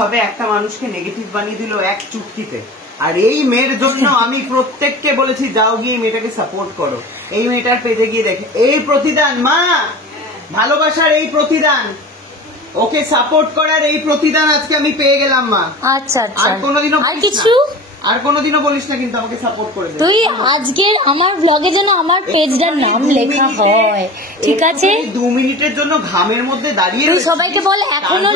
ভাবে একটা মানুষকে নেগেটিভ বানিয়ে দিল এক চুটকিতে। আর এই মেয়ের জন্য আমি প্রত্যেককে বলেছি যাও গিয়ে মেয়েটাকে সাপোর্ট করো, এই মেয়েটার পেজে গিয়ে দেখে। এই প্রতিদান মা, ভালোবাসার এই প্রতিদান, ওকে সাপোর্ট করার এই প্রতিদান আজকে আমি পেয়ে গেলাম মা। আচ্ছা আচ্ছা, আর কোনোদিনও আর কিছু আর কোনোদিনও বলিস না কিন্তু আমাকে সাপোর্ট করে দে। তুই আজকে আমার ব্লগে যেন আমার পেজটার নাম লেখা হয়, ঠিক আছে? 2 মিনিটের জন্য ঘামের মধ্যে দাঁড়িয়ে তুই সবাইকে বল এখনো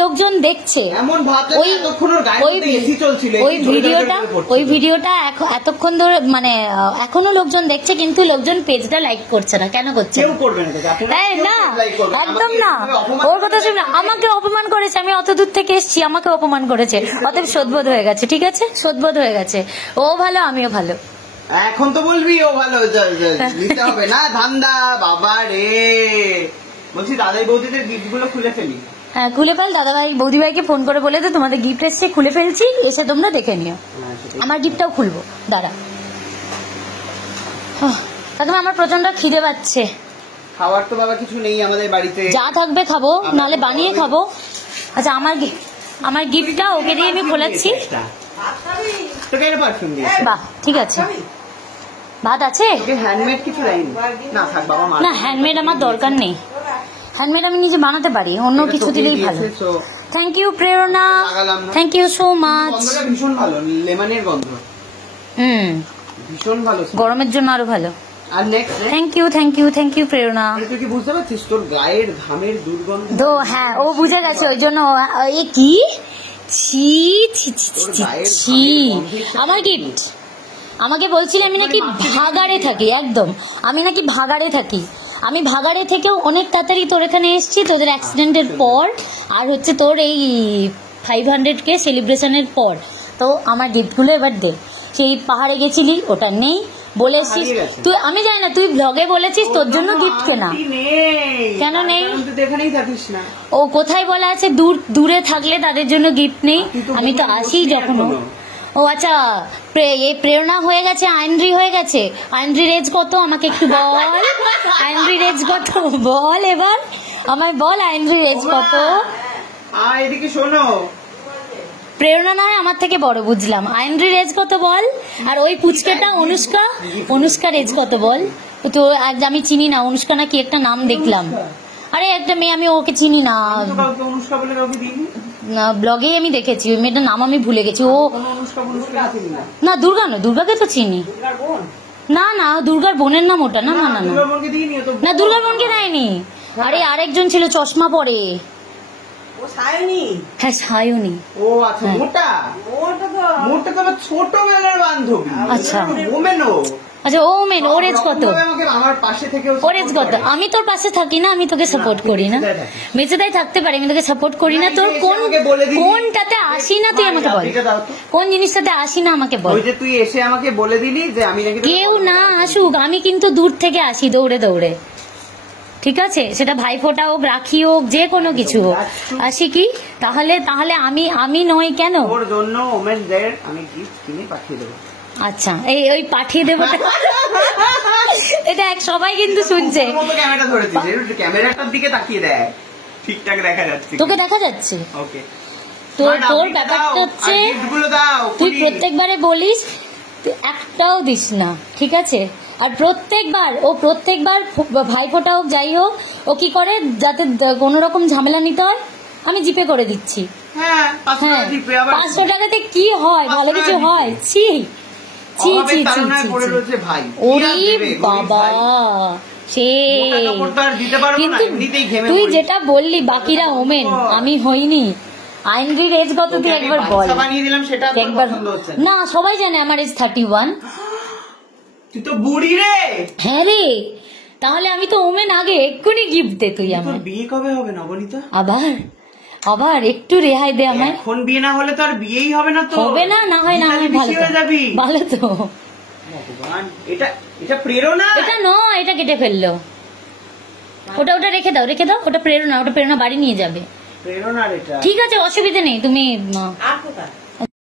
লোকজন দেখছে। এমন ভাবছে এতক্ষণ ওর গায়ের মধ্যে এসি চলছিল, ওই ভিডিওটা এতক্ষণ ধরে মানে এখনো লোকজন দেখছে, কিন্তু লোকজন পেজটা লাইক করছে না। কেন করছে? কেউ করবে না, না একদম না, ওর কথা শুনে আমাকে অপমান করেছে। আমি অত দূর থেকে এসেছি, আমাকে অপমান করেছে, অতএব শোধবোধ হয়ে গেছে, ঠিক আছে? শোধবোধ হয়ে গেছে। ও ভালো, আমিও ভালো। এখন তো বলবি ও ভালো, নিতে হবে না ধান্দা। বাবা রে, বলছি দাদাই বৌদিদের গিফট গুলো খুলে ফেলি। হ্যাঁ খুলে ফেল। দাদাভাই বৌদিভাইকে ফোন করে বলে দে তোমাদের গিফট এসছে, খুলে ফেলছি, এসে তোমরা দেখে নিও। আমার গিফটটাও খুলবো, দাঁড়া। এখন আমার প্রচন্ড খিদে পাচ্ছে। খাবার তো বাবা কিছু নেই আমাদের বাড়িতে, যা থাকবে খাবো, নাহলে বানিয়ে খাবো। আচ্ছা আমার গিফটটা ওকে দিয়ে আমি খোলাচ্ছি। বাহ ঠিক আছে। ভাত আছে? হ্যান্ডমেড কিছু না, হ্যান্ডমেড আমার দরকার নেই। হ্যান্ডমেড আমি নিজে বানাতে পারি, অন্য কিছু দিলেই ভালো। থ্যাংক ইউ প্রেরণা, থ্যাংক ইউ সো মাচ। ভীষণ ভালো, লেমনের গন্ধ ভীষণ ভালো, গরমের জন্য আরো ভালো। আর নেক্সট থ্যাংক ইউ প্রেরণা। তুই কি বুঝতে পারছিস তোর গায়ের ঘামের দুর্গন্ধ? তো হ্যাঁ ও বুঝে গেছে, ওই জন্য। এ কি ছি ছি ছি, আমার গিফট। আমাকে বলছিল আমি নাকি ভাগাড়ে থাকি, একদম আমি নাকি ভাগাড়ে থাকি। আমি ভাগাড়ে থেকেও অনেক তাড়াতাড়ি তোর এখানে এসেছি, তোদের অ্যাক্সিডেন্টের পর, আর হচ্ছে তোর এই 500K সেলিব্রেশনের পর। তো আমার গিফটগুলো এবার দে। সেই পাহাড়ে গেছিলি, ওটা নেই বলে এসছিস তুই, আমি জানি না, তুই ব্লগে বলেছিস তোর জন্য গিফট কেনা। কেন নেই? ও কোথায় বলা আছে দূরে থাকলে তাদের জন্য গিফট নেই? আমি তো আসি যখন। ও আচ্ছা, এই প্রেরণা হয়ে গেছে, আইনরি হয়ে গেছে। আইনরির এজ কত আমাকে একটু বল। আইনরির এজ কত বল, এবার আমায় বল আইনরির এজ কত। এদিকে শোনো, প্রেরণা নয় আমার থেকে বড়, বুঝলাম। আইনরির এজ কত বল। আর ওই পুচকেটা অনুষ্কার এজ কত বল। তো আজ আমি চিনি না, অনুষ্কা না কি একটা নাম দেখলাম। আরে একটা মেয়ে, আমি ওকে চিনি না, ব্লগেই আমি দেখেছি ওই মেয়েটার নাম আমি ভুলে গেছি। ও না, দুর্গা নয়, দুর্গাকে তো চিনি না। না দুর্গার বোনের নাম ওটা। না না না না, দুর্গার বোনকে দেয়নি। আরে আরেকজন ছিল, চশমা পরে। হ্যাঁ সায়নী। ও আচ্ছা, মোটা তো ছোটবেলার বান্ধবী। আচ্ছা আচ্ছা, ও মেন। ওর এজ কত? ওর এজ কত? আমি তোর পাশে থাকি না, আমি তোকে সাপোর্ট করি না। মেচেদাই থাকতে পারি, আমি তোকে সাপোর্ট করি না। তোর কোনটাতে আসি না তুই আমাকে বল, কোন জিনিসটাতে আসি না আমাকে বল। তুই এসে আমাকে বলে দিলি যে আমি কেউ না আসুক, আমি কিন্তু দূর থেকে আসি দৌড়ে দৌড়ে, ঠিক আছে? সেটা ভাইফোঁটা হোক, রাখি হোক, যে কোনো কিছু হোক, আসি কি? তাহলে আমি নই কেন? ওর জন্য ওমেনদের আমি গিফট কিনে পাঠিয়ে দেবো। আচ্ছা, ওই পাঠিয়ে দেবো এটা সবাই কিন্তু শুনছে। ক্যামেরাটার দিকে তাকিয়ে দেয়, ঠিকঠাক দেখা যাচ্ছে, তোকে দেখা যাচ্ছে। ওকে, তোর ব্যাপারটা হচ্ছে তুই প্রত্যেকবারে বলিস, একটাও দিস না, ঠিক আছে? আর প্রত্যেকবার ভাইফোঁটা হোক, যাই হোক, ও কি করে যাতে কোনো রকম ঝামেলা নিতে হয়, আমি জিপে করে দিচ্ছি। হ্যাঁ 500 টাকাতে কি হয়? ভালো কিছু হয়? ছি ছি ছি ছি, ওরে বাবা। সে কিন্তু তুই যেটা বললি বাকিরা ওমেন, আমি হইনি। আইনরির এজ কত তুই একবার বল। একবার না, সবাই জানে আমার এজ 31। তুই তো বুড়ি রে। হ্যাঁ রে, তাহলে আমি তো ওমেন আগে। এক্ষুনি গিফট দে তুই আমার। বিয়ে কবে হবে নবনীতা? আবার একটু রেহাই দে আমায়। এখন বিয়ে না হলে তো আর বিয়েই হবে না। তো হবে না, না হয় না, আমি ভালো ভালো তো। ভগবান, এটা প্রেরণা। এটা নয়, এটা কেটে ফেললো। ওটা রেখে দাও। ওটা প্রেরণা বাড়ি নিয়ে যাবে। প্রেরণার এটা ঠিক আছে, অসুবিধা নেই। তুমি